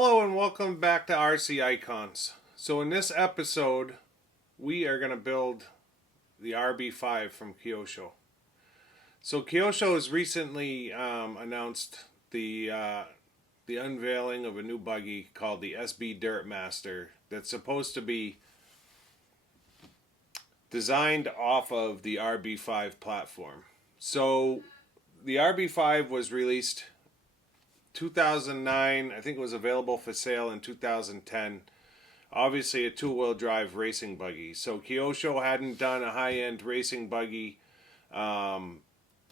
Hello and welcome back to RC Icons. So in this episode, we are going to build the RB5 from Kyosho. So Kyosho has recently announced the unveiling of a new buggy called the SB Dirt Master that's supposed to be designed off of the RB5 platform. So the RB5 was released 2009. I think it was available for sale in 2010. Obviously a two-wheel drive racing buggy. So Kyosho hadn't done a high-end racing buggy in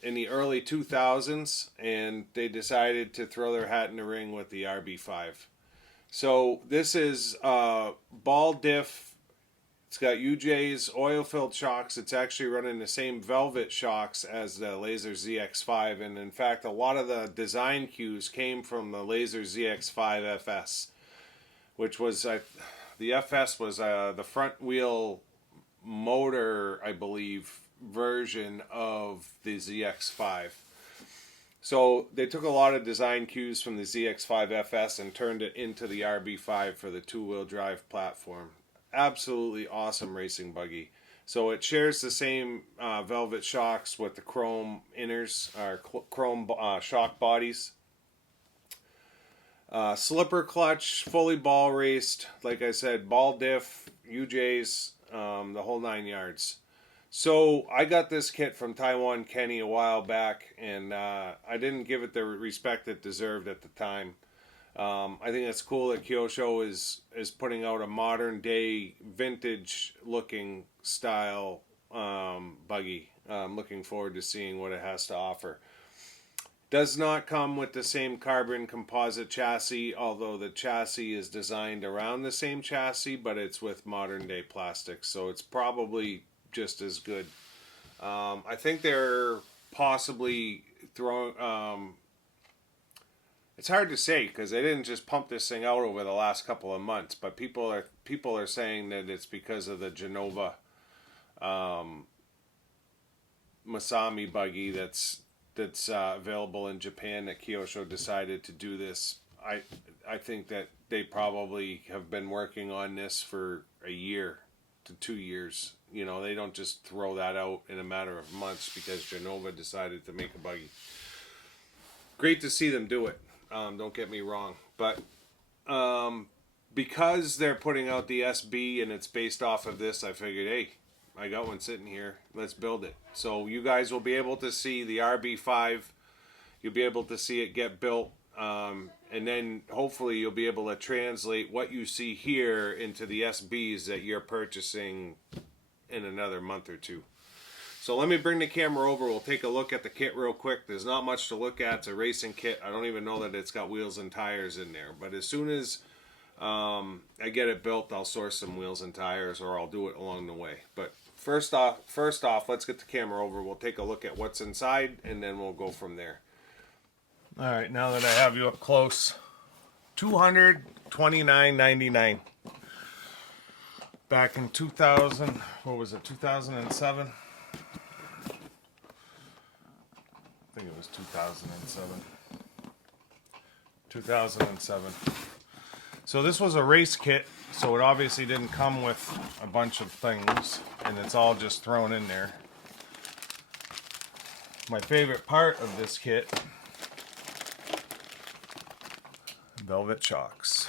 the early 2000s, and they decided to throw their hat in the ring with the RB5. So this is ball diff. It's got UJ's oil-filled shocks. It's actually running the same velvet shocks as the Laser ZX5, and in fact a lot of the design cues came from the Laser ZX5 FS, which was the FS was the front wheel motor, I believe, version of the ZX5. So they took a lot of design cues from the ZX5 FS and turned it into the RB5 for the two-wheel drive platform. Absolutely awesome racing buggy. So it shares the same velvet shocks with the chrome inners, or chrome shock bodies. Slipper clutch, fully ball raced, like I said, ball diff, UJs, the whole 9 yards. So I got this kit from Taiwan Kenny a while back, and I didn't give it the respect it deserved at the time. I think it's cool that Kyosho is putting out a modern day vintage looking style buggy. I'm looking forward to seeing what it has to offer. Does not come with the same carbon composite chassis, although the chassis is designed around the same chassis, but it's with modern day plastics, so it's probably just as good. I think they're possibly throwing... it's hard to say because they didn't just pump this thing out over the last couple of months, but people are saying that it's because of the Genova Masami buggy that's available in Japan that Kyosho decided to do this. I think that they probably have been working on this for a year to 2 years. You know, they don't just throw that out in a matter of months because Genova decided to make a buggy. Great to see them do it. Don't get me wrong, but because they're putting out the SB and it's based off of this, I figured, hey, I got one sitting here, let's build it. So you guys will be able to see the RB5, you'll be able to see it get built, and then hopefully you'll be able to translate what you see here into the SBs that you're purchasing in another month or two. So let me bring the camera over. We'll take a look at the kit real quick. There's not much to look at. It's a racing kit. I don't even know that it's got wheels and tires in there. But as soon as I get it built, I'll source some wheels and tires, or I'll do it along the way. But first off, let's get the camera over. We'll take a look at what's inside, and then we'll go from there. All right, now that I have you up close, $229.99. Back in 2000, what was it, 2007? I think it was 2007. 2007. So this was a race kit, so it obviously didn't come with a bunch of things, and it's all just thrown in there. My favorite part of this kit, velvet shocks.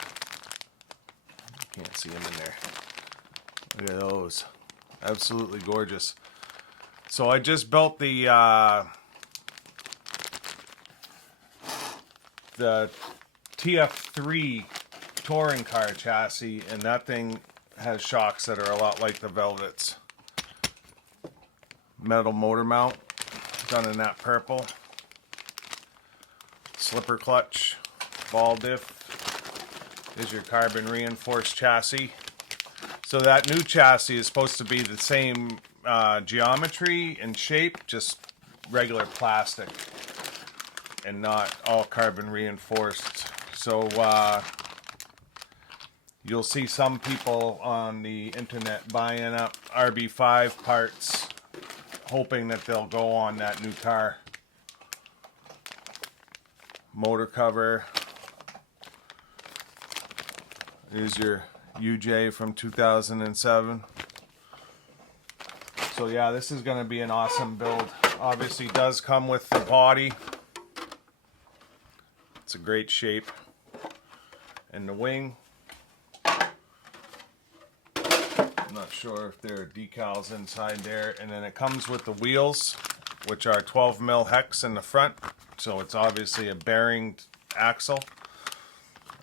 You can't see them in there. Look at those. Absolutely gorgeous. So I just built the TF3 touring car chassis, and that thing has shocks that are a lot like the Velvets. Metal motor mount, done in that purple. Slipper clutch, ball diff. Is your carbon reinforced chassis. So that new chassis is supposed to be the same geometry and shape, just regular plastic and not all carbon reinforced. So you'll see some people on the internet buying up RB5 parts, hoping that they'll go on that new car. Motor cover, Here's your UJ from 2007. So yeah, this is going to be an awesome build. Obviously does come with the body. It's a great shape. And the wing. I'm not sure if there are decals inside there. And then it comes with the wheels, which are 12 mil hex in the front. So it's obviously a bearing axle.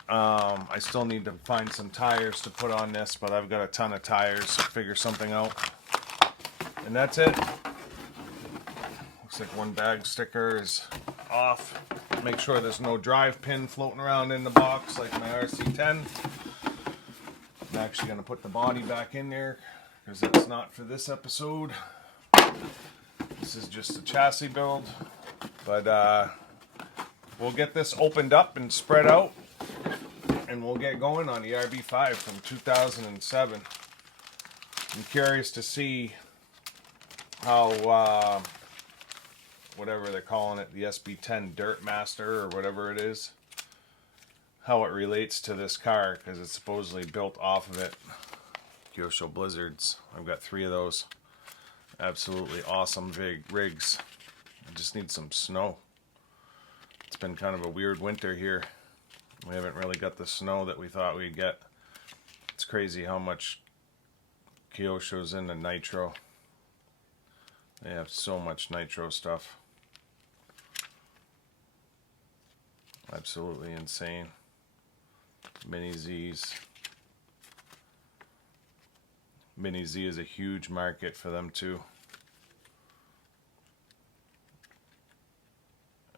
I still need to find some tires to put on this, but I've got a ton of tires, so figure something out. And that's it. Looks like one bag sticker is off. Make sure there's no drive pin floating around in the box like my RC10. I'm actually going to put the body back in there because it's not for this episode. This is just a chassis build. But we'll get this opened up and spread out. And we'll get going on the RB5 from 2007. I'm curious to see how, whatever they're calling it, the SB10 Dirt Master or whatever it is, how it relates to this car, because it's supposedly built off of it. Kyosho Blizzards. I've got 3 of those. Absolutely awesome rigs. I just need some snow. It's been kind of a weird winter here. We haven't really got the snow that we thought we'd get. It's crazy how much Kyosho's into nitro. They have so much nitro stuff. Absolutely insane. Mini Z's. Mini Z is a huge market for them too.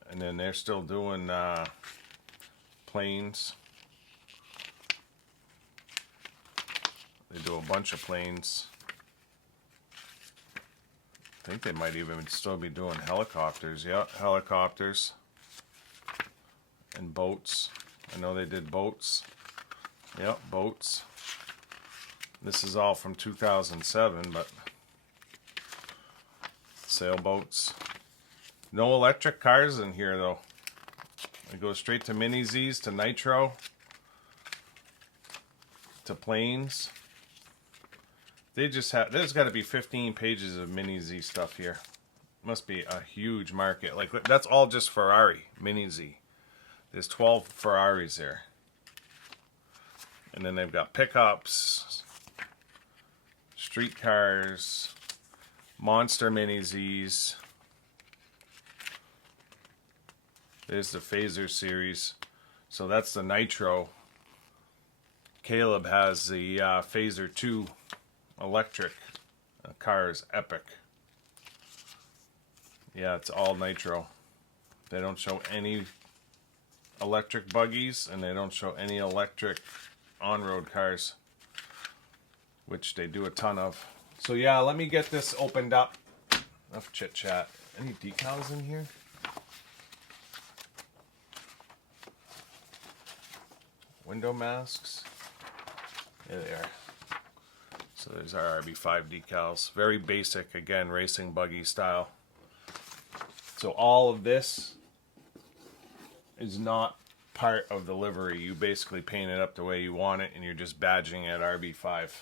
And then they're still doing planes. They do a bunch of planes. I think they might even still be doing helicopters. Yeah, helicopters. And boats. I know they did boats. Yep, boats. This is all from 2007, but sailboats. No electric cars in here though. It goes straight to Mini Z's, to nitro, to planes. They just have, there's got to be 15 pages of Mini Z stuff here. Must be a huge market. Like, that's all just Ferrari, Mini Z. There's 12 Ferraris there. And then they've got pickups, street cars, monster Mini Z's. There's the Phaser series. So that's the Nitro. Caleb has the Phaser 2 electric. The car is epic. Yeah, it's all Nitro. They don't show any electric buggies, and they don't show any electric on-road cars, which they do a ton of. So yeah, let me get this opened up. Enough chit chat. Any decals in here? Window masks. There they are. So there's our RB5 decals. Very basic, again, racing buggy style. So all of this is not part of the livery. You basically paint it up the way you want it, and you're just badging it RB5.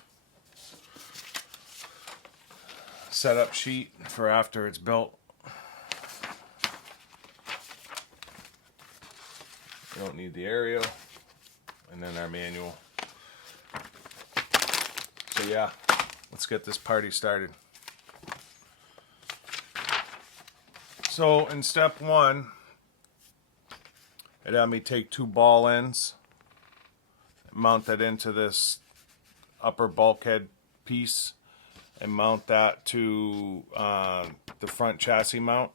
Setup sheet for after it's built. You don't need the aerial. And then our manual. So yeah, let's get this party started. So in step 1, it had me take 2 ball ends, mount that into this upper bulkhead piece, and mount that to the front chassis mount.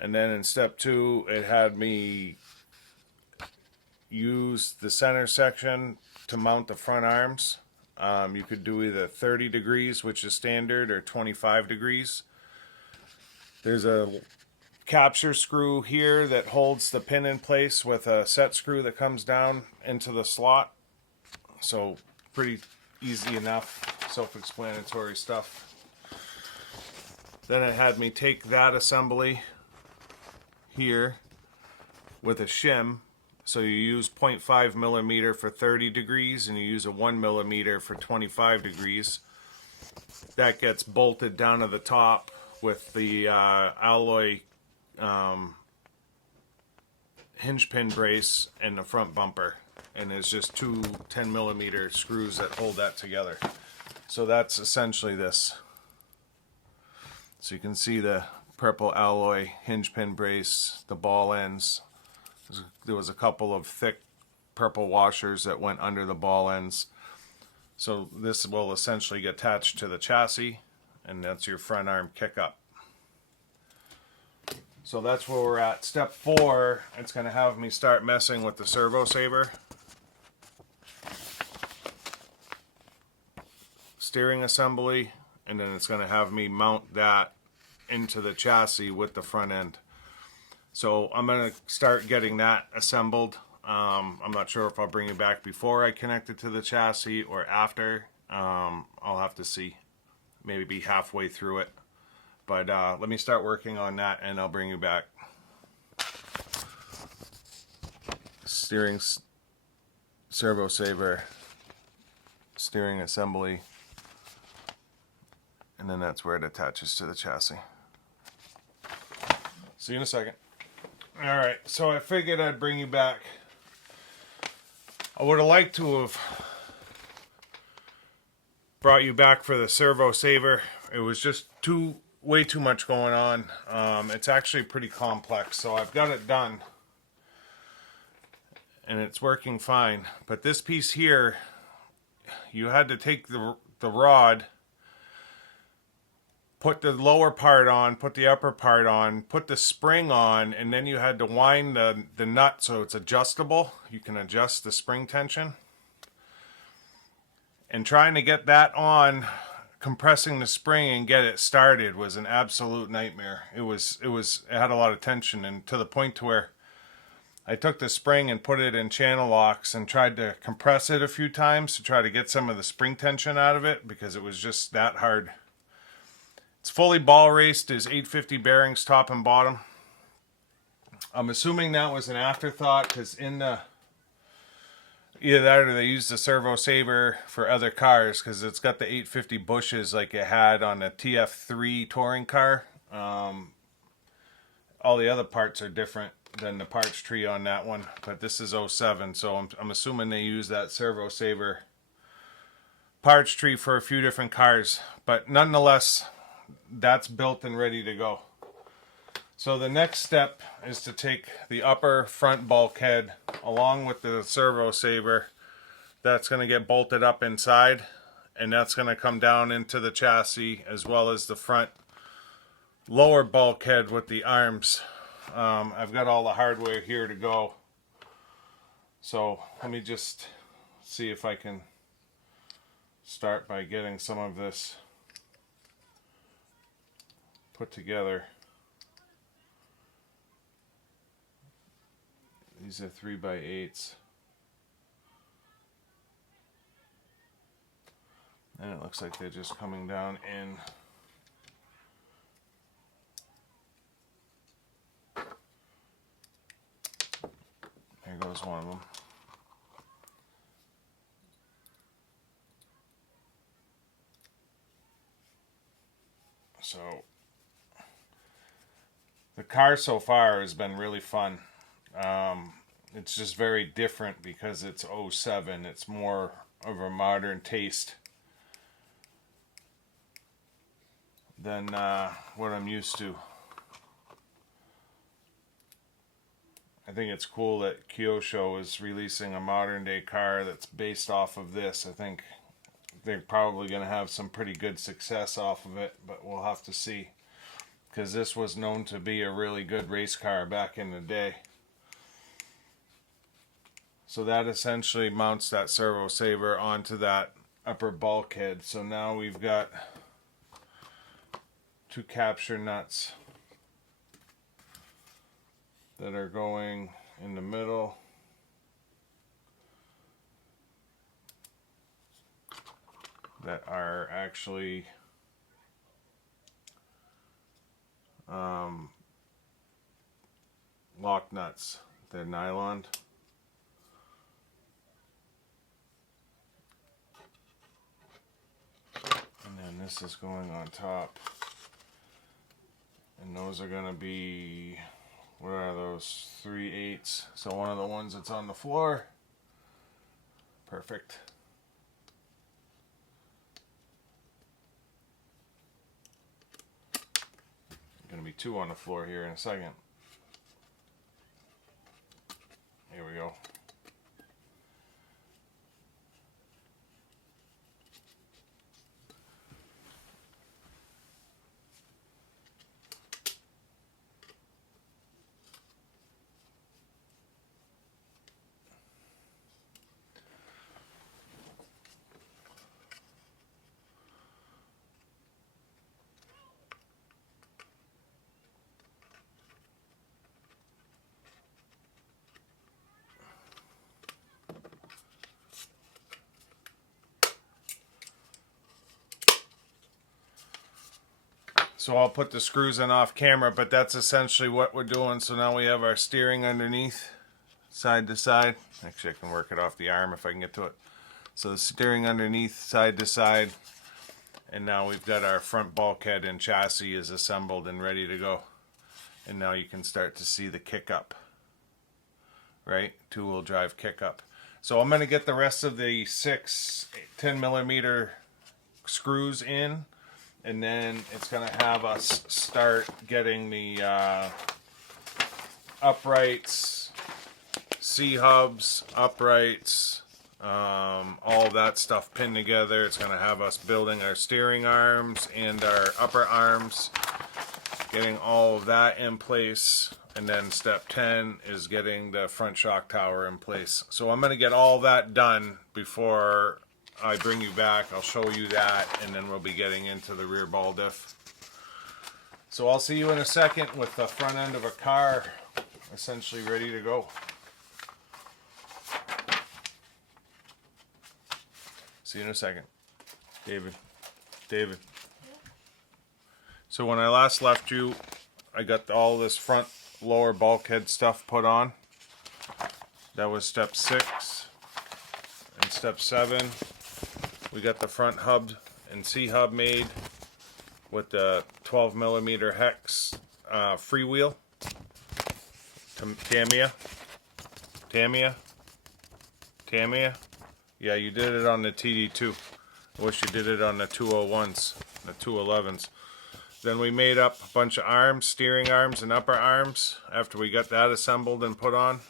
And then in step 2, it had me use the center section to mount the front arms. You could do either 30 degrees, which is standard, or 25 degrees. There's a capture screw here that holds the pin in place with a set screw that comes down into the slot. So pretty easy enough, self-explanatory stuff. Then it had me take that assembly here with a shim So you use 0.5 millimeter for 30 degrees and you use a 1 millimeter for 25 degrees. That gets bolted down to the top with the alloy hinge pin brace and the front bumper. And there's just two 10 millimeter screws that hold that together. So that's essentially this. So you can see the purple alloy hinge pin brace, the ball ends. There was a couple of thick purple washers that went under the ball ends. So this will essentially get attached to the chassis, and that's your front arm kick up. So that's where we're at. Step 4, it's going to have me start messing with the servo saver. Steering assembly, and then it's going to have me mount that into the chassis with the front end. So I'm going to start getting that assembled. I'm not sure if I'll bring it back before I connect it to the chassis or after. I'll have to see. Maybe be halfway through it. But let me start working on that and I'll bring you back. Steering servo saver, steering assembly, and then that's where it attaches to the chassis. See you in a second. Alright, so I figured I'd bring you back. I would have liked to have brought you back for the servo saver. It was just way too much going on. It's actually pretty complex, so I've got it done. And it's working fine. But this piece here, you had to take the rod, put the lower part on, put the upper part on, put the spring on, and then you had to wind the nut so it's adjustable. You can adjust the spring tension. And trying to get that on, compressing the spring and get it started was an absolute nightmare. It had a lot of tension, and to the point to where I took the spring and put it in channel locks and tried to compress it a few times to try to get some of the spring tension out of it because it was just that hard. It's fully ball raced, is 850 bearings top and bottom. I'm assuming that was an afterthought because in the either that or they used the servo saver for other cars because it's got the 850 bushes like it had on the TF3 touring car. All the other parts are different than the parts tree on that one, but this is 07, so I'm assuming they use that servo saver parts tree for a few different cars, but nonetheless that's built and ready to go. So the next step is to take the upper front bulkhead along with the servo saver. That's going to get bolted up inside, and that's going to come down into the chassis, as well as the front lower bulkhead with the arms. I've got all the hardware here to go. So let me just see if I can start by getting some of this put together. These are 3x8s. And it looks like they're just coming down in. There goes one of them. So the car so far has been really fun. It's just very different because it's 07. It's more of a modern taste than what I'm used to. I think it's cool that Kyosho is releasing a modern day car that's based off of this. I think they're probably going to have some pretty good success off of it, but we'll have to see. Because this was known to be a really good race car back in the day. So that essentially mounts that servo saver onto that upper bulkhead. So now we've got two capture nuts that are going in the middle. That are actually lock nuts. They're nylon. And then this is going on top. And those are going to be, what are those? 3/8. So one of the ones that's on the floor. Perfect. Going to be 2 on the floor here in a second. Here we go. So I'll put the screws in off camera, but that's essentially what we're doing. So now we have our steering underneath, side to side. Actually, I can work it off the arm if I can get to it. So the steering underneath, side to side. And now we've got our front bulkhead and chassis is assembled and ready to go. And now you can start to see the kick up. Right? 2-wheel drive kick up. So I'm going to get the rest of the 6 10mm screws in. And then it's going to have us start getting the uprights, C-hubs, uprights, all that stuff pinned together. It's going to have us building our steering arms and our upper arms, getting all of that in place. And then step 10 is getting the front shock tower in place. So I'm going to get all that done before I bring you back. I'll show you that, and then we'll be getting into the rear ball diff. So I'll see you in a second with the front end of a car essentially ready to go. See you in a second. David. So when I last left you, I got all this front lower bulkhead stuff put on. That was step 6. And step 7. We got the front hub and C-hub made with the 12mm hex freewheel. Tamiya. Yeah, you did it on the TD2. I wish you did it on the 201s, the 211s. Then we made up a bunch of arms, steering arms and upper arms. After we got that assembled and put on,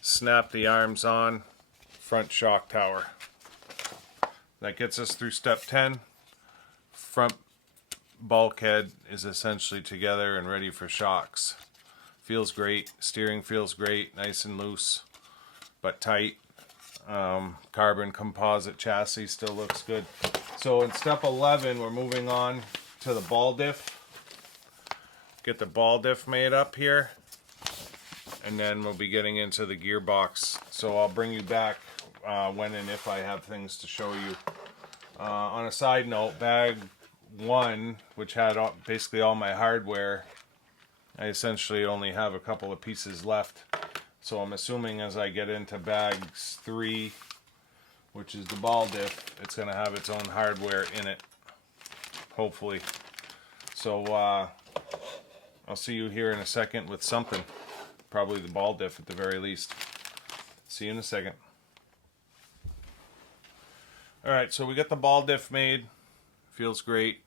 snap the arms on, front shock tower. That gets us through step 10. Front bulkhead is essentially together and ready for shocks. Feels great. Steering feels great. Nice and loose, but tight. Carbon composite chassis still looks good. So in step 11, we're moving on to the ball diff. Get the ball diff made up here. And then we'll be getting into the gearbox. So I'll bring you back when and if I have things to show you. On a side note, bag 1, which had basically all my hardware, I essentially only have a couple of pieces left. So I'm assuming as I get into bags 3, which is the ball diff, it's going to have its own hardware in it. Hopefully. So I'll see you here in a second with something. Probably the ball diff at the very least. See you in a second. Alright, so we got the ball diff made. Feels great.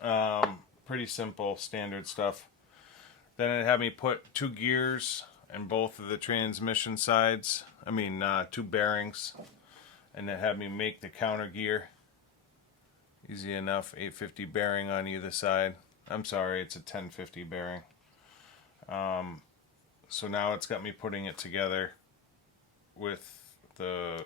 Pretty simple, standard stuff. Then it had me put 2 gears in both of the transmission sides. 2 bearings. And it had me make the counter gear. Easy enough, 850 bearing on either side. I'm sorry, it's a 1050 bearing. So now it's got me putting it together with the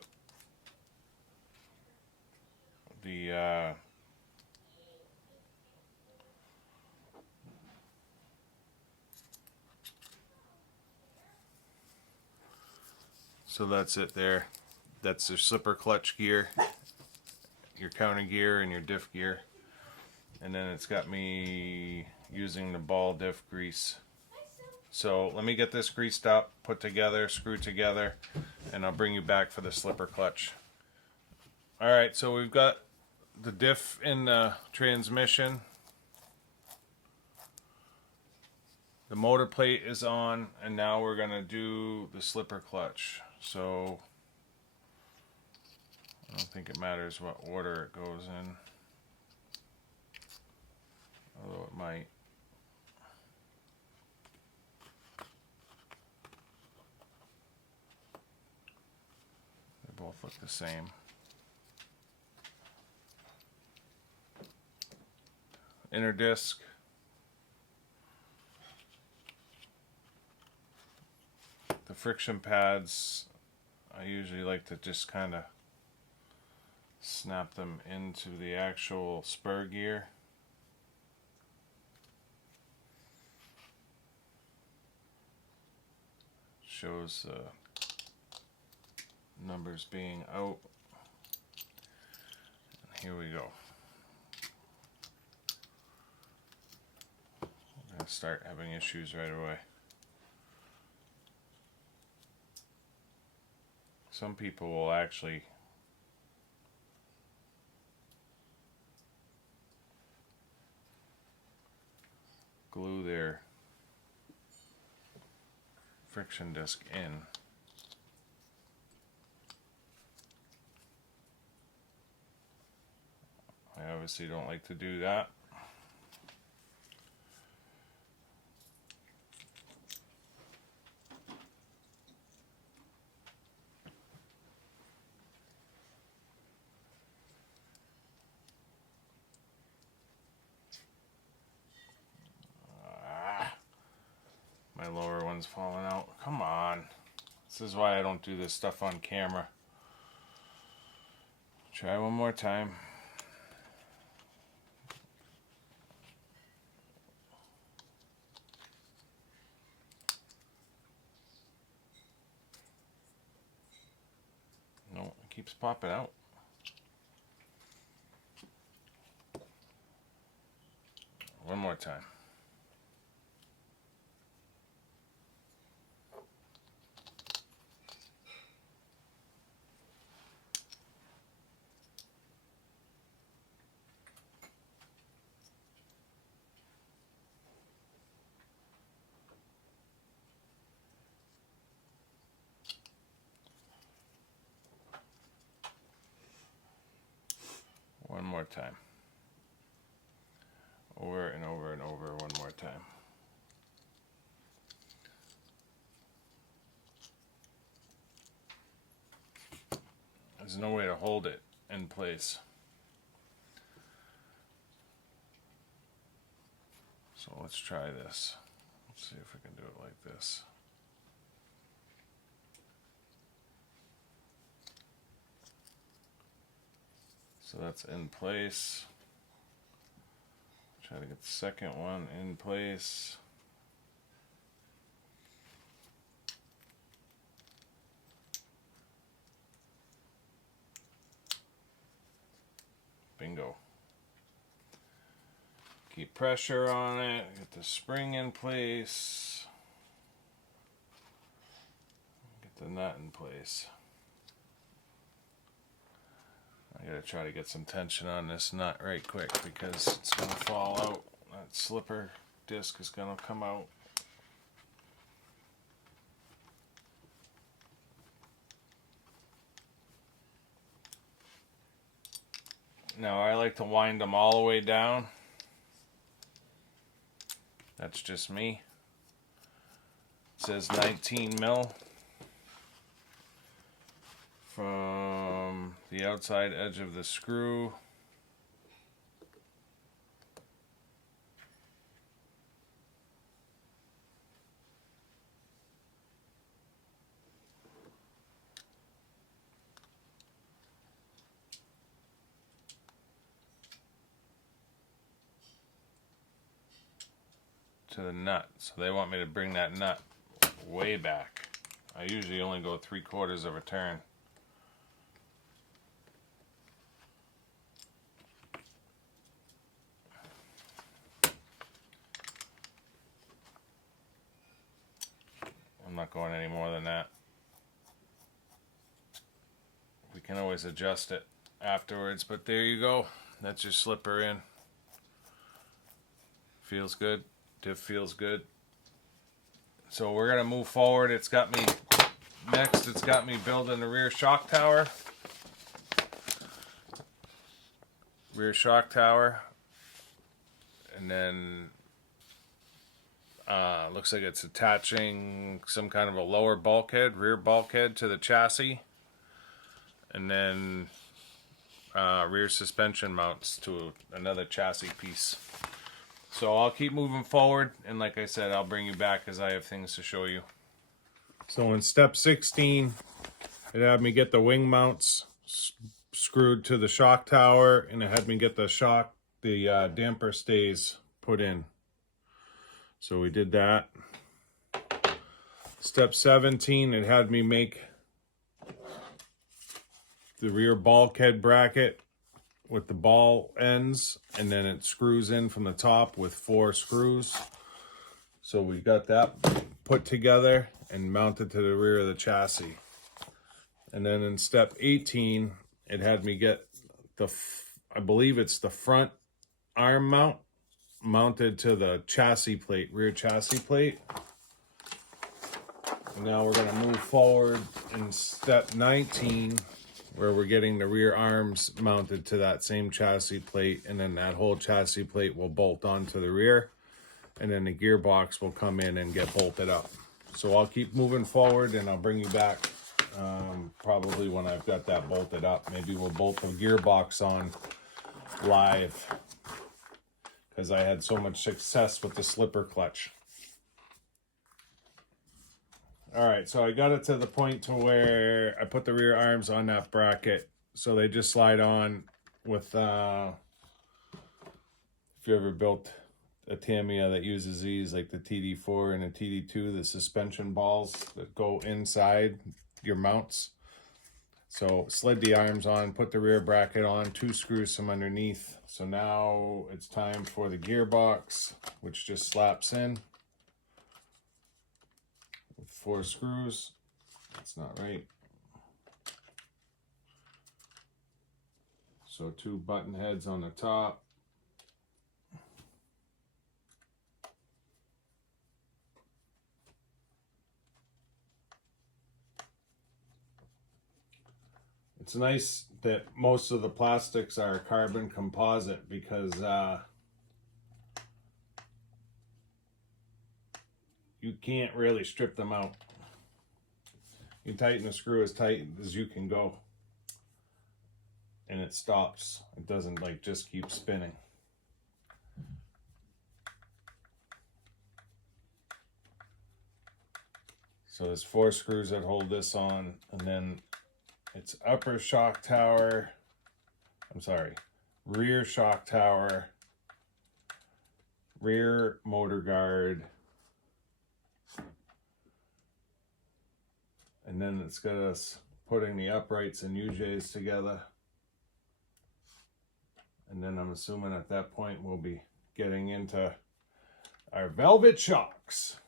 so that's it there. That's your slipper clutch gear, your counter gear, and your diff gear. And then it's got me using the ball diff grease. So let me get this greased up, put together, screwed together, and I'll bring you back for the slipper clutch. Alright, so we've got the diff in the transmission. The motor plate is on, and now we're going to do the slipper clutch. So I don't think it matters what order it goes in, although it might. They both look the same. Inner disc. The friction pads, I usually like to just kind of snap them into the actual spur gear. Shows numbers being out. Here we go. We're going to start having issues right away. Some people will actually glue their friction disc in. I obviously don't like to do that. My lower one's falling out. Come on. This is why I don't do this stuff on camera. Try one more time. No, it keeps popping out. One more time. One more time. Over and over and over one more time. There's no way to hold it in place. So let's try this. Let's see if we can do it like this. So that's in place. Try to get the second one in place. Bingo. Keep pressure on it, get the spring in place, get the nut in place. I gotta try to get some tension on this nut right quick because it's gonna fall out. That slipper disc is gonna come out. Now I like to wind them all the way down. That's just me. It says 19 mil from the outside edge of the screw to the nut. So they want me to bring that nut way back. I usually only go 3/4 of a turn. I'm not going any more than that. We can always adjust it afterwards, but there you go. That's your slipper in. Feels good. Diff feels good. So we're gonna move forward. It's got me building the rear shock tower. And then looks like it's attaching some kind of a lower bulkhead, rear bulkhead to the chassis. And then rear suspension mounts to another chassis piece. So I'll keep moving forward, and like I said, I'll bring you back as I have things to show you. So in step 16, it had me get the wing mounts screwed to the shock tower, and it had me get the damper stays put in. So we did that. Step 17, it had me make the rear bulkhead bracket with the ball ends, and then it screws in from the top with 4 screws. So we got that put together and mounted to the rear of the chassis. And then in step 18, it had me get I believe it's the front arm mount mounted to the chassis plate, rear chassis plate. And now we're gonna move forward in step 19, where we're getting the rear arms mounted to that same chassis plate, and then that whole chassis plate will bolt onto the rear, and then the gearbox will come in and get bolted up. So I'll keep moving forward, and I'll bring you back probably when I've got that bolted up. Maybe we'll bolt the gearbox on live, because I had so much success with the slipper clutch. All right, so I got it to the point to where I put the rear arms on that bracket, so they just slide on with, if you ever built a Tamiya that uses these, like the TD4 and the TD2, the suspension balls that go inside your mounts. So slid the arms on, put the rear bracket on, 2 screws from underneath. So now it's time for the gearbox, which just slaps in. 4 screws. That's not right. So 2 button heads on the top. It's nice that most of the plastics are carbon composite, because you can't really strip them out. You tighten the screw as tight as you can go, and it stops. It doesn't like just keep spinning. So there's 4 screws that hold this on, and then it's upper shock tower, rear shock tower, rear motor guard, and then it's got us putting the uprights and UJs together. And then I'm assuming at that point we'll be getting into our velvet shocks,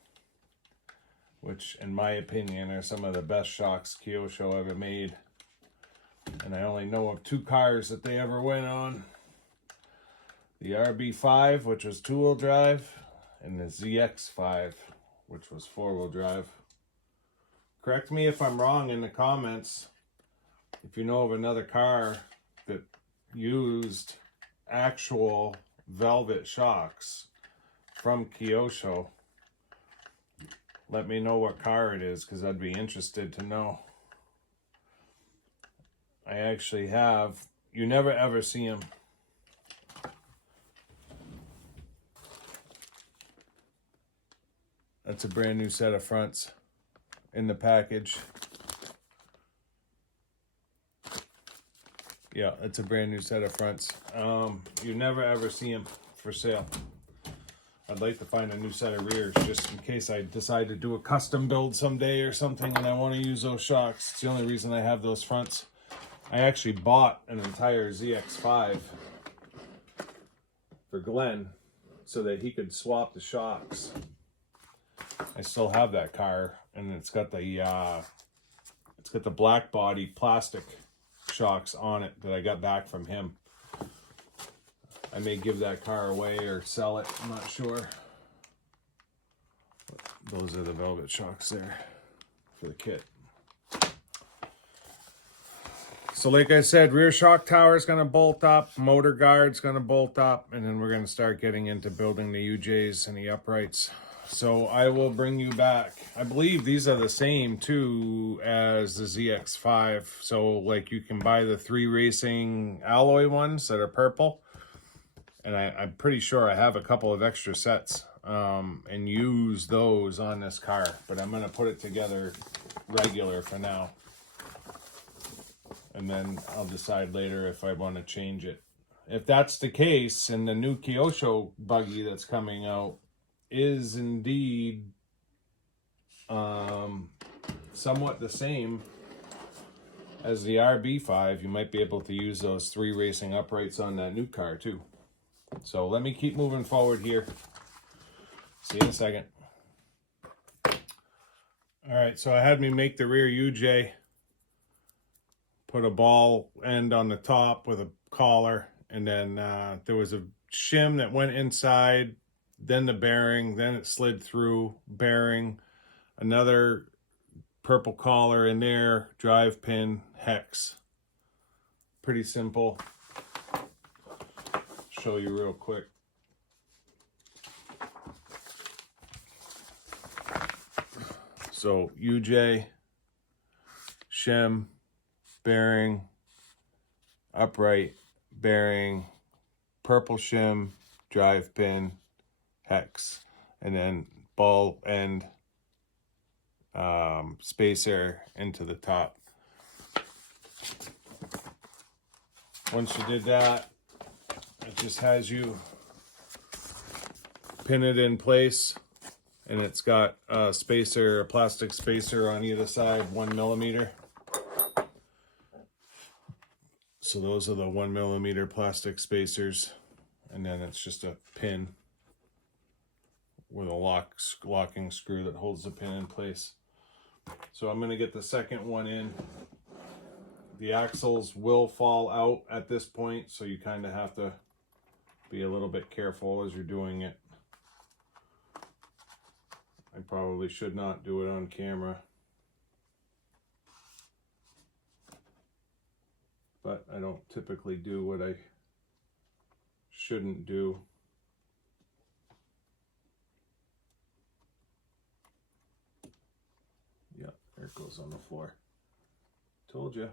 which in my opinion are some of the best shocks Kyosho ever made. And I only know of 2 cars that they ever went on. The RB5, which was 2-wheel drive, and the ZX5, which was 4-wheel drive. Correct me if I'm wrong in the comments if you know of another car that used actual velvet shocks from Kyosho. Let me know what car it is, because I'd be interested to know. I actually have. You never ever see them. That's a brand new set of fronts in the package. Yeah, it's a brand new set of fronts. You never ever see them for sale. I'd like to find a new set of rears just in case I decide to do a custom build someday or something and I want to use those shocks. It's the only reason I have those fronts. I actually bought an entire ZX5 for Glenn so that he could swap the shocks. I still have that car, and it's got the black body plastic shocks on it that I got back from him. I may give that car away or sell it, I'm not sure. But those are the velvet shocks there for the kit. So like I said, rear shock tower is going to bolt up, motor guard's going to bolt up, and then we're going to start getting into building the UJs and the uprights. So I will bring you back. I believe these are the same too as the ZX5. So like you can buy the 3 racing alloy ones that are purple. And I'm pretty sure I have a couple of extra sets and use those on this car. But I'm going to put it together regular for now. And then I'll decide later if I want to change it. If that's the case, and the new Kyosho buggy that's coming out is indeed somewhat the same as the RB5, you might be able to use those 3 racing uprights on that new car too. So let me keep moving forward here. See you in a second. All right, so I had me make the rear UJ. Put a ball end on the top with a collar, and then there was a shim that went inside, then the bearing, then it slid through, bearing, another purple collar in there, drive pin, hex. Pretty simple. Show you real quick. So UJ, shim, bearing, upright, bearing, purple shim, drive pin, hex, and then ball end spacer into the top. Once you did that, it just has you pin it in place, and it's got a spacer, a plastic spacer on either side, 1 millimeter. So those are the 1 millimeter plastic spacers, and then it's just a pin with a locking screw that holds the pin in place. So I'm going to get the second one in. The axles will fall out at this point, so you kind of have to be a little bit careful as you're doing it. I probably should not do it on camera, but I don't typically do what I shouldn't do. Yep, there it goes on the floor. Told you.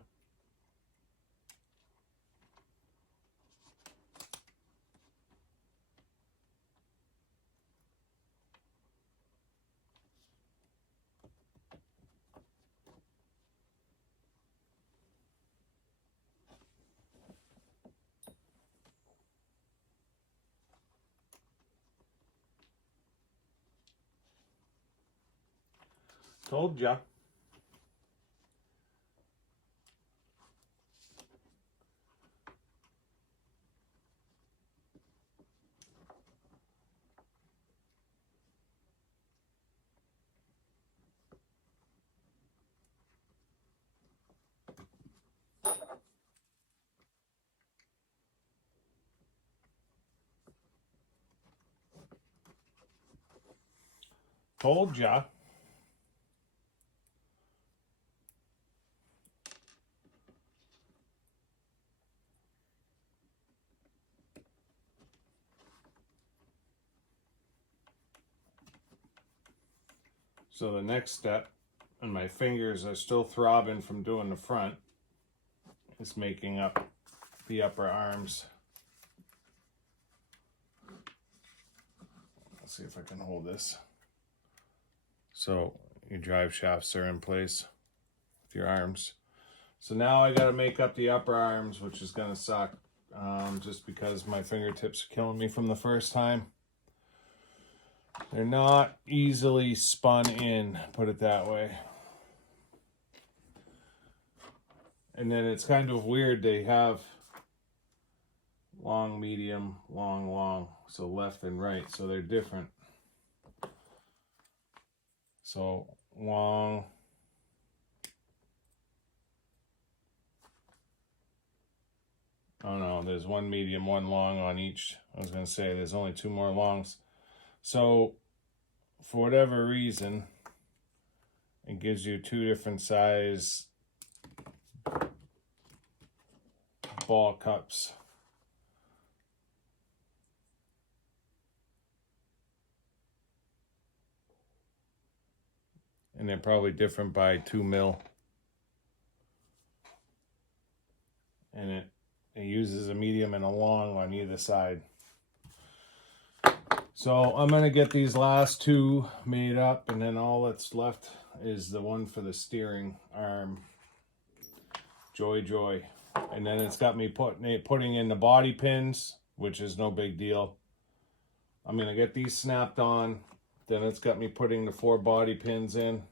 Told ya. Told ya. So the next step, and my fingers are still throbbing from doing the front, is making up the upper arms. Let's see if I can hold this. So your drive shafts are in place with your arms. So now I got to make up the upper arms, which is going to suck just because my fingertips are killing me from the first time. They're not easily spun in, put it that way. And then it's kind of weird, they have long, medium, long, long, so left and right, so they're different. So long, oh no, there's one medium, one long on each. I was going to say there's only 2 more longs. So for whatever reason, it gives you 2 different size ball cups. And they're probably different by 2 mil. And it uses a medium and a long on either side. So I'm going to get these last 2 made up, and then all that's left is the one for the steering arm. Joy. And then it's got me putting in the body pins, which is no big deal. I'm going to get these snapped on. Then it's got me putting the 4 body pins in.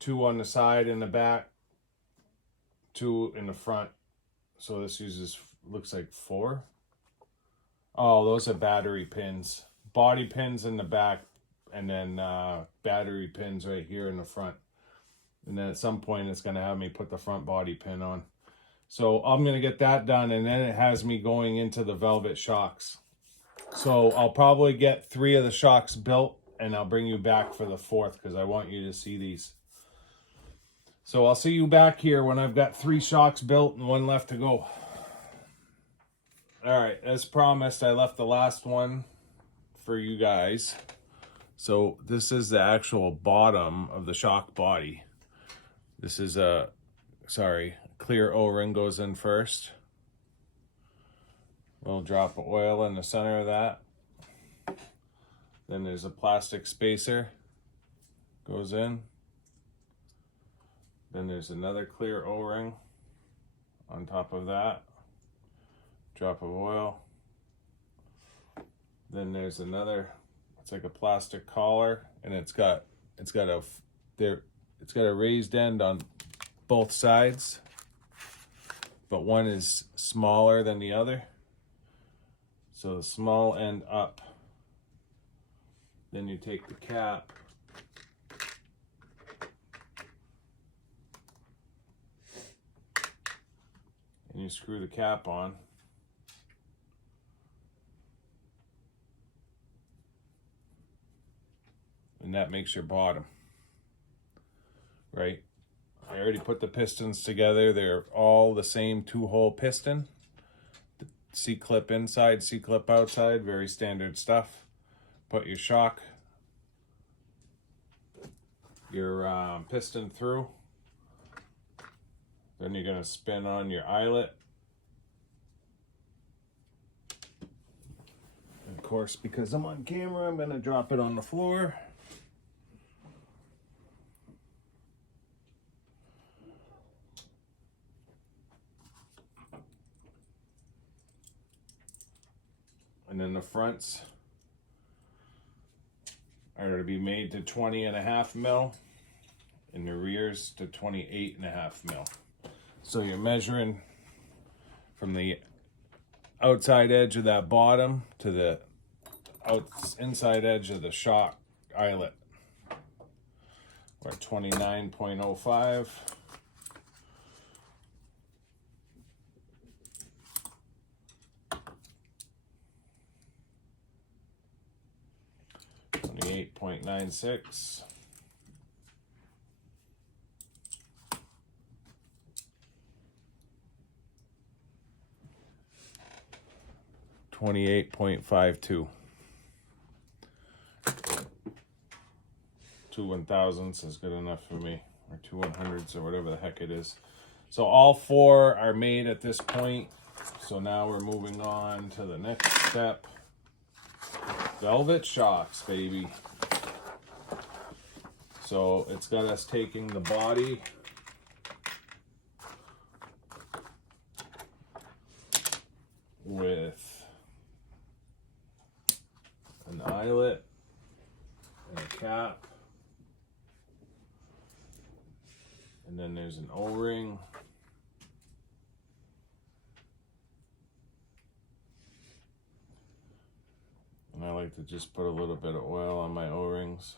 2 on the side and the back. 2 in the front. So this looks like 4. Oh, those are battery pins. Body pins in the back, and then battery pins right here in the front. And then at some point it's going to have me put the front body pin on. So I'm going to get that done, and then it has me going into the velvet shocks. So I'll probably get 3 of the shocks built, and I'll bring you back for the 4th because I want you to see these. So I'll see you back here when I've got 3 shocks built and 1 left to go. All right, as promised, I left the last one for you guys. So this is the actual bottom of the shock body. This is clear O-ring goes in first. A little drop of oil in the center of that. Then there's a plastic spacer goes in. Then there's another clear O-ring on top of that. Drop of oil. Then there's another, it's like a plastic collar, and it's got a raised end on both sides, but one is smaller than the other. So the small end up. Then you take the cap and you screw the cap on. And that makes your bottom, right? I already put the pistons together. They're all the same 2-hole piston. The C-clip inside, C-clip outside, very standard stuff. Put your shock, your piston through. Then you're gonna spin on your eyelet. And of course, because I'm on camera, I'm gonna drop it on the floor. And then the fronts are to be made to 20.5 mil, and the rears to 28.5 mil. So you're measuring from the outside edge of that bottom to the inside edge of the shock eyelet. We're at 29.05. .96. 28.52. 2 1,000ths is good enough for me, or 2 100ths, or whatever the heck it is. So all 4 are made at this point. So now we're moving on to the next step. Velvet shocks, baby. So it's got us taking the body with an eyelet and a cap, and then there's an O-ring. And I like to just put a little bit of oil on my O-rings,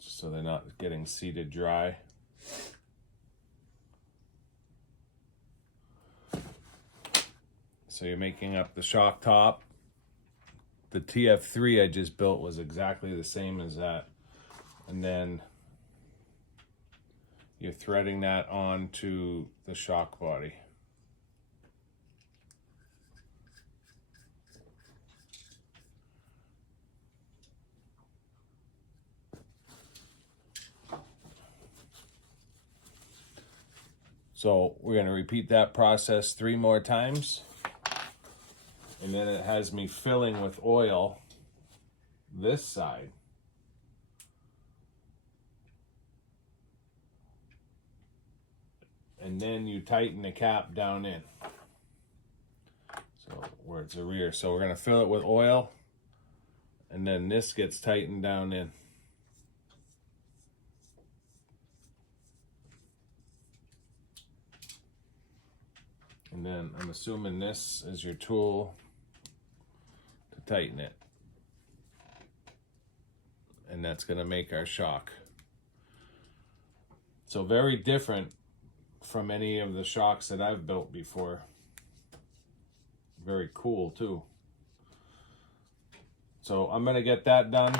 just so they're not getting seated dry. So you're making up the shock top. The TF3 I just built was exactly the same as that. And then you're threading that onto the shock body. So we're going to repeat that process 3 more times. And then it has me filling with oil this side. And then you tighten the cap down in. So where it's the rear. So we're going to fill it with oil. And then this gets tightened down in. And then I'm assuming this is your tool to tighten it. And that's going to make our shock. So very different from any of the shocks that I've built before. Very cool too. So I'm going to get that done.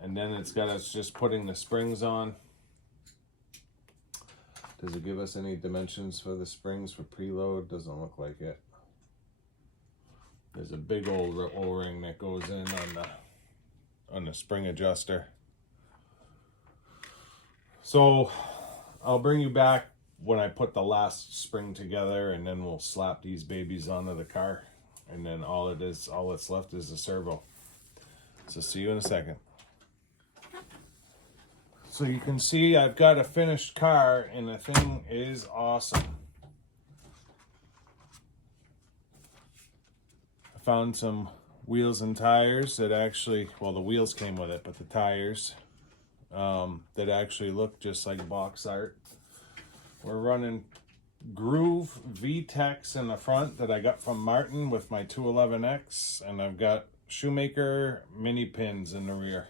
And then it's got us just putting the springs on. Does it give us any dimensions for the springs for preload? Doesn't look like it. There's a big old O-ring that goes in on the spring adjuster. So I'll bring you back when I put the last spring together, and then we'll slap these babies onto the car. And then all that's left is the servo. So see you in a second. So you can see I've got a finished car, and the thing is awesome. I found some wheels and tires that actually, well, the wheels came with it, but the tires that actually look just like box art. We're running Groove VTEX in the front that I got from Martin with my 211X, and I've got Shoemaker mini pins in the rear.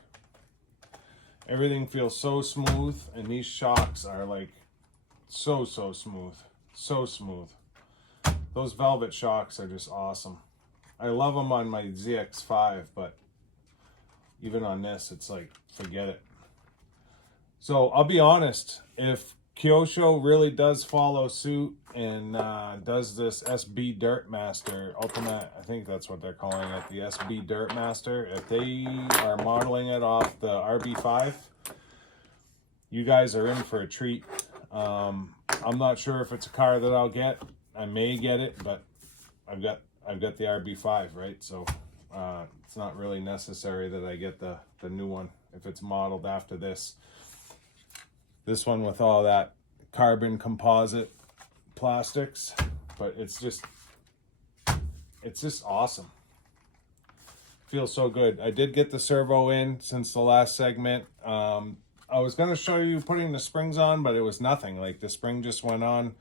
Everything feels so smooth, and these shocks are like so smooth. So smooth. Those velvet shocks are just awesome. I love them on my ZX5, but even on this, it's like, forget it. So I'll be honest, if Kyosho really does follow suit and does this SB Dirt Master Ultimate, I think that's what they're calling it, the SB Dirt Master. If they are modeling it off the RB5, you guys are in for a treat. I'm not sure if it's a car that I'll get. I may get it, but I've got the RB5, right? So it's not really necessary that I get the new one if it's modeled after this. This one with all that carbon composite plastics, but it's just awesome. Feels so good. I did get the servo in since the last segment. I was going to show you putting the springs on, but it was nothing. Like the spring just went on,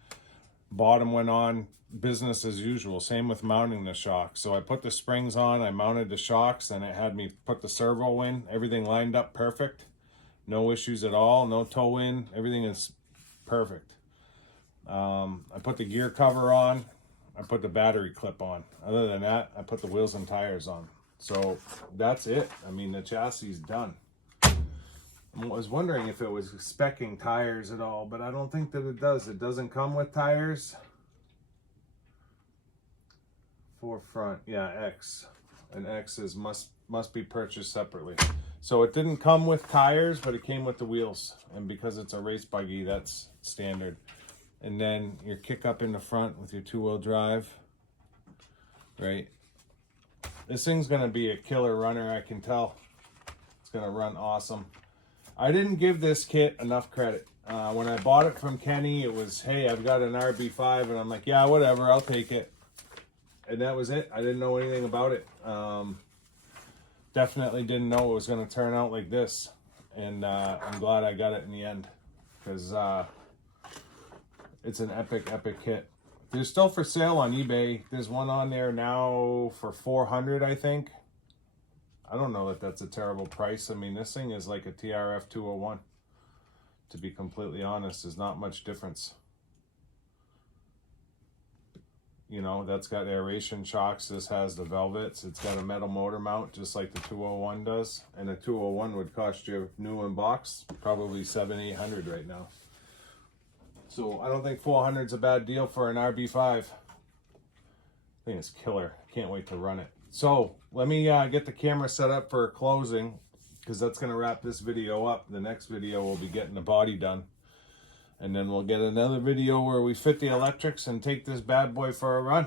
bottom went on, business as usual. Same with mounting the shocks. So I put the springs on, I mounted the shocks, and it had me put the servo in. Everything lined up perfect. No issues at all, no toe in, everything is perfect. I put the gear cover on, I put the battery clip on. Other than that, I put the wheels and tires on. So that's it. I mean, the chassis is done. I was wondering if it was speccing tires at all, but I don't think that it does. It doesn't come with tires. For front, yeah, X. And X's must be purchased separately. So it didn't come with tires, but it came with the wheels. And because it's a race buggy, that's standard. And then your kick up in the front with your 2-wheel drive, right? This thing's gonna be a killer runner, I can tell. It's gonna run awesome. I didn't give this kit enough credit. When I bought it from Kenny, it was, hey, I've got an RB5, and I'm like, yeah, whatever, I'll take it. And that was it. I didn't know anything about it. Definitely didn't know it was going to turn out like this, and I'm glad I got it in the end, because it's an epic kit. They're still for sale on eBay. There's one on there now for $400, I think. I don't know that that's a terrible price. I mean, this thing is like a TRF 201. To be completely honest, there's not much difference. You know, that's got aeration shocks. This has the velvets. It's got a metal motor mount, just like the 201 does. And a 201 would cost you new in box probably $700-800 right now. So I don't think $400 is a bad deal for an RB5. I think it's killer. Can't wait to run it. So let me get the camera set up for closing, because that's going to wrap this video up. The next video will be getting the body done. And then we'll get another video where we fit the electrics and take this bad boy for a run.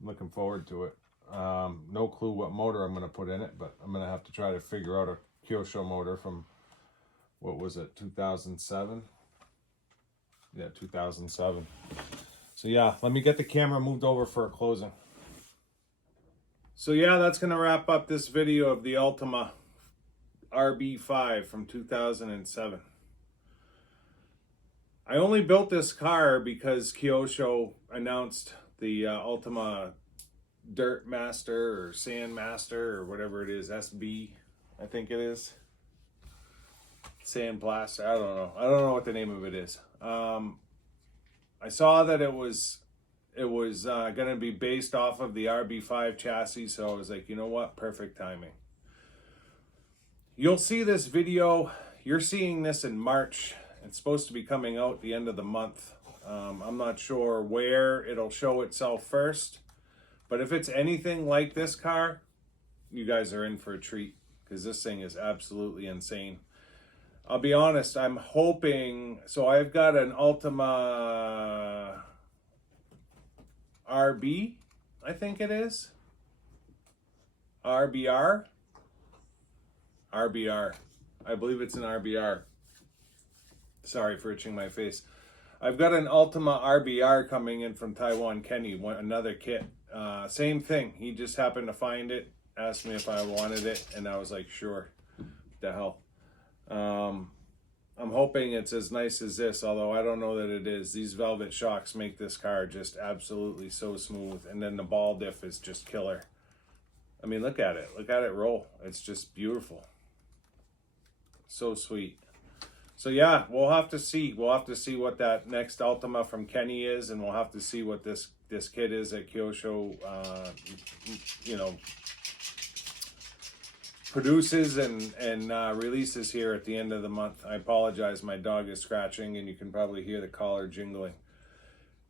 I'm looking forward to it. No clue what motor I'm going to put in it, but I'm going to have to try to figure out a Kyosho motor from, what was it, 2007? Yeah, 2007. So yeah, let me get the camera moved over for a closing. So yeah, that's going to wrap up this video of the Ultima RB5 from 2007. I only built this car because Kyosho announced the Ultima Dirt Master or Sand Master or whatever it is, SB, I think it is. Sand Blaster, I don't know. I don't know what the name of it is. I saw that it was going to be based off of the RB5 chassis, so I was like, you know what? Perfect timing. You'll see this video. You're seeing this in March. It's supposed to be coming out the end of the month. I'm not sure where it'll show itself first, but if it's anything like this car, you guys are in for a treat, because this thing is absolutely insane. I'll be honest, I'm hoping, so I've got an Ultima RB, I think it is. RBR. I believe it's an RBR. Sorry for itching my face. I've got an Ultima RBR coming in from Taiwan Kenny, another kit. Same thing. He just happened to find it, asked me if I wanted it, and I was like, sure. What the hell. I'm hoping it's as nice as this, although I don't know that it is. These velvet shocks make this car just absolutely so smooth, and then the ball diff is just killer. I mean, look at it. Look at it roll. It's just beautiful. So sweet. So yeah, we'll have to see. We'll have to see what that next Ultima from Kenny is, and we'll have to see what this kit is that Kyosho, you know, produces and releases here at the end of the month. I apologize, my dog is scratching, and you can probably hear the collar jingling.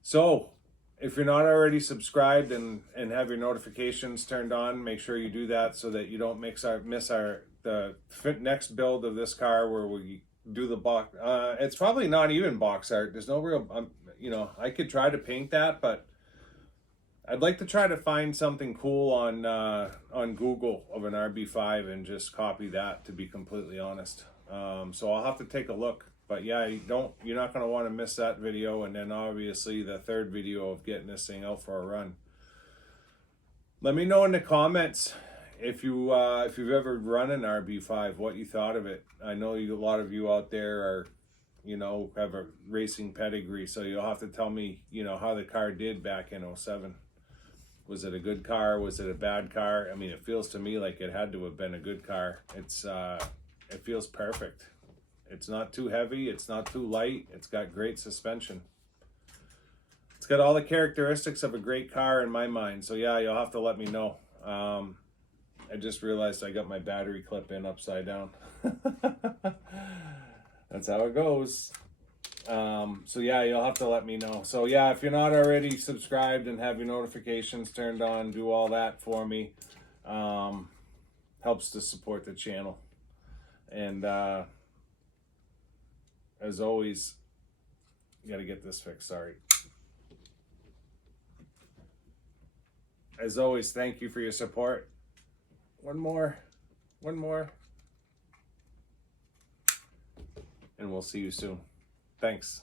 So if you're not already subscribed and have your notifications turned on, make sure you do that so that you don't miss the next build of this car, where we do the box. It's probably not even box art. There's no real, you know, I could try to paint that, but I'd like to try to find something cool on Google of an RB5 and just copy that, to be completely honest. So I'll have to take a look. But yeah, you're not going to want to miss that video, and then obviously the third video of getting this thing out for a run. Let me know in the comments if you've ever run an RB5, what you thought of it. I know a lot of you out there are, you know, have a racing pedigree, so you'll have to tell me, you know, how the car did back in 07. Was it a good car? Was it a bad car? I mean, it feels to me like it had to have been a good car. It feels perfect. It's not too heavy. It's not too light. It's got great suspension. It's got all the characteristics of a great car in my mind. So yeah, you'll have to let me know. I just realized I got my battery clip in upside down. That's how it goes. So yeah, you'll have to let me know. So yeah, if you're not already subscribed and have your notifications turned on, do all that for me. Helps to support the channel. And as always, you gotta get this fixed, sorry. As always, thank you for your support. One more. And we'll see you soon. Thanks.